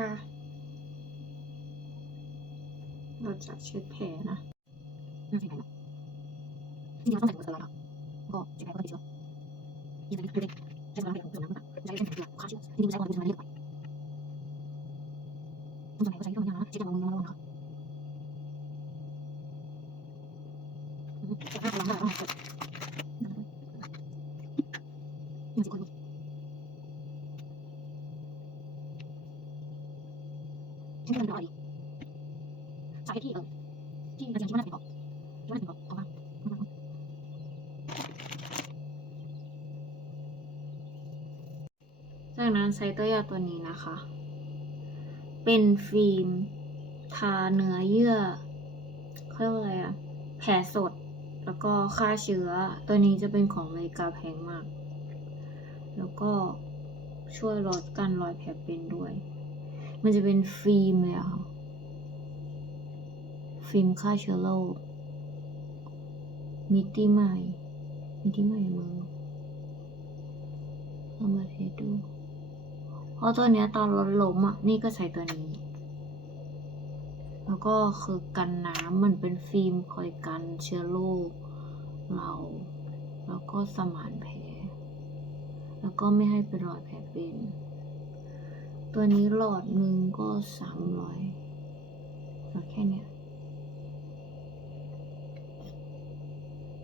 ่ะเราจะเช็ดแผลนะน่าจะเป็นที่เราต้องใส่ถุงมือแล้วก็เจ็บแผลก็ติดเชื้อยิ่งเป็นเล็กๆใช้เวลาเป็นถุงน้ำแบบใช้เป็นถุงฆ่าเชื้อที่ดูใช้ความรู้สึกมันเรียกไปต้องใส่ก็ใช้ที่มันยากนะใช้จากมือมาแล้วนะครับจะฆ่าพลังได้ต้องใส่ยังสิคน ฉันก็เลอดีสาเหตุที่เออที่เราจะคิดว่าน่าจะเป็นเพราะคิดว่าน่าจะเป็นเพราะเพราะว่าจากนั้นใช้ตัวยาตัวนี้นะคะ เป็นฟิล์ม ทาเนื้อเยื่อเขาเรียกว่าอะไรอะแผลสด แล้วก็ฆ่าเชื้อ ตัวนี้จะเป็นของอเมริกาแพงมาก แล้วก็ช่วยลดการรอยแผลเป็นด้วย มันจะเป็นฟิล์มเลยค่ะ ฟิล์มฆ่าเชื้อโรคมิติใหม่ มิติใหม่มือเอามาเทสดู เพราะตัวเนี้ยตอนรถล้มอะ นี่ก็ใช้ตัวนี้ แล้วก็คือกันน้ำมันเป็นฟิล์มคอยกันเชื้อโรคเรา แล้วก็สมานแผล แล้วก็ไม่ให้เป็นรอยแผลเป็น ตัวนี้หลอดหนึ่งก็สามร้อยหลอดแค่เนี้ย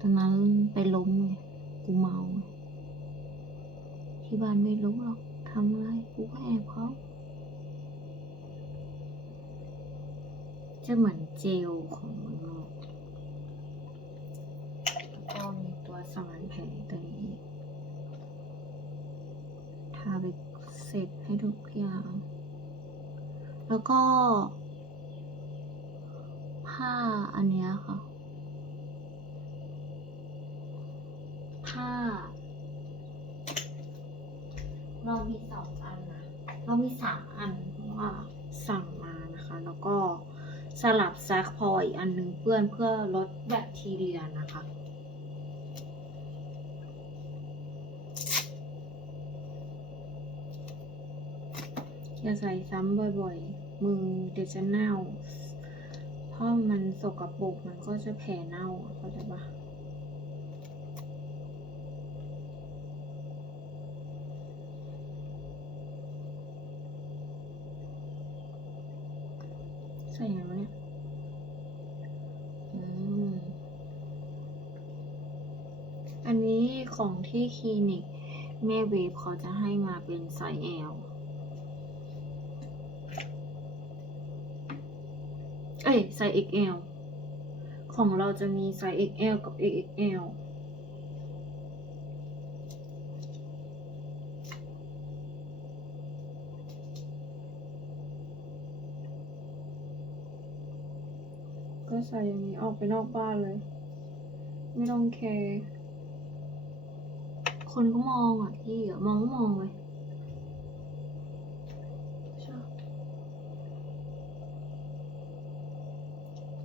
ตอนนั้นไปล้มไงกูเมาไงที่บ้านไม่รู้หรอกทำอะไรกูก็แอบเขาจะเหมือนเจลของเมืองนอกแล้วก็มีตัวสมานแผลตัวนี้ทาไป ร็จให้ทุกอย่าง แล้วก็ ผ้าอันเนี้ยค่ะ ผ้า เรามีสองอันนะ เรามีสามอันว่าสั่งมานะคะ แล้วก็สลับแซกพออีกอันหนึงเปื้อนเพื่อลดแบคทีเรียนะคะ อย่าใส่ซ้ำบ่อยๆ มือเดี๋ยวจะเน่าเพรามันสกปรกมันก็จะแผลเน่าเข้าใจปะใส่ไงวะเนี่ยอืมอันนี้ของที่คลินิกแม่เวฟเขาจะให้มาเป็นไซส์ L เอ้ยไซส์ XL ของเราจะมีไซส์ XL กับ XXL ก็ใส่อย่างนี้ออกไปนอกบ้านเลย ไม่ต้องแคร์คนก็มองอะพี่อะมองก็มองเลยชอบ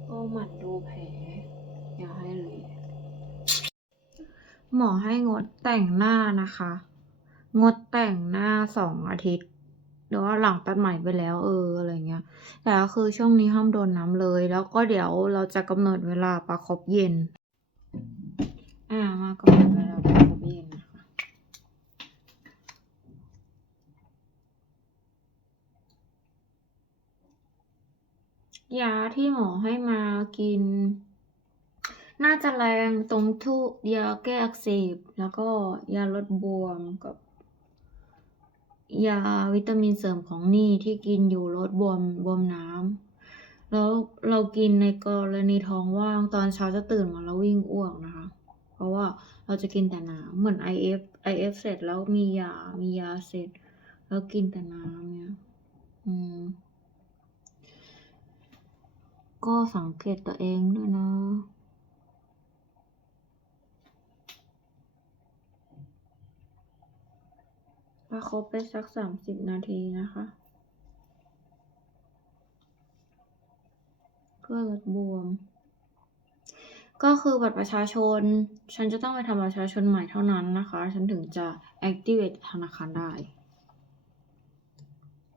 ก็ หมั่นดูแผล อย่าให้เลยหมอให้งดแต่งหน้านะคะ งดแต่งหน้าสองอาทิตย์หรือว่าหลังตัดใหม่ไปแล้วเอออะไรเงี้ย แต่ก็คือช่วงนี้ห้ามโดนน้ำเลย แล้วก็เดี๋ยวเราจะกำหนดเวลาประคบเย็น อ่ามากำหนดเวลาประคบเย็นนะคะ ยาที่หมอให้มากิน น่าจะแรงตรงทุยาแก้อักเสบ แล้วก็ยาลดบวมกับ ยาวิตามินเสริมของนี่ที่กินอยู่ลดบวมบวมน้ำแล้วเรากินในกรณีท้องว่างตอนเช้าจะตื่นมาแล้ววิ่งอ้วกนะคะ เพราะว่าเราจะกินแต่น้ำเหมือน IF IF เสร็จแล้วมียา มียาเสร็จ แล้วกินแต่น้ำเนี่ย อืม ก็สังเกตตัวเองด้วยนะประคบไปสักสามสิบนาทีนะคะ เพื่อลดบวม ก็คือบัตรประชาชน ฉันจะต้องไปทำบัตรประชาชนใหม่เท่านั้นนะคะ ฉันถึงจะ activate ธนาคารได้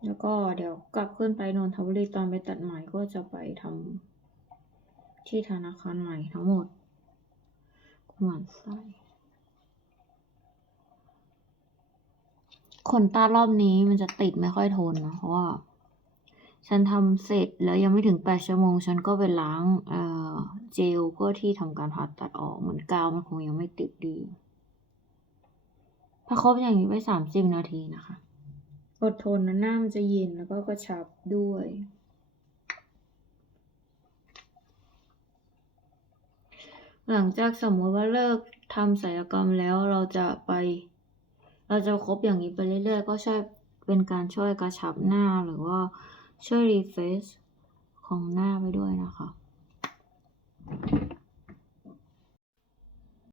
แล้วก็เดี๋ยวกลับขึ้นไปนนทบุรีตอนไปตัดไหม่ก็จะไปทำที่ธนาคารใหม่ทั้งหมดหมันไส้ขนตารอบนี้มันจะติดไม่ค่อยทนนะเพราะว่า ฉันทำเสร็จแล้วยังไม่ถึงแปดชั่วโมง ฉันก็ไปล้างเอ่อเจลเพื่อที่ทำการผ่าตัดออกเหมือนกาวมันคงยังไม่ติดดีประครบอย่างนี้ไปสามสิบนาทีนะคะ อดทนนะหน้ามันจะเย็นแล้วก็กระชับด้วย หลังจากสมมติว่าเลิกทำศัลยกรรมแล้วเราจะไป เราจะครบอย่างนี้ไปเรื่อยๆ ก็ช่วยเป็นการช่วยกระชับหน้าหรือว่าช่วยรีเฟซของหน้าไปด้วยนะคะ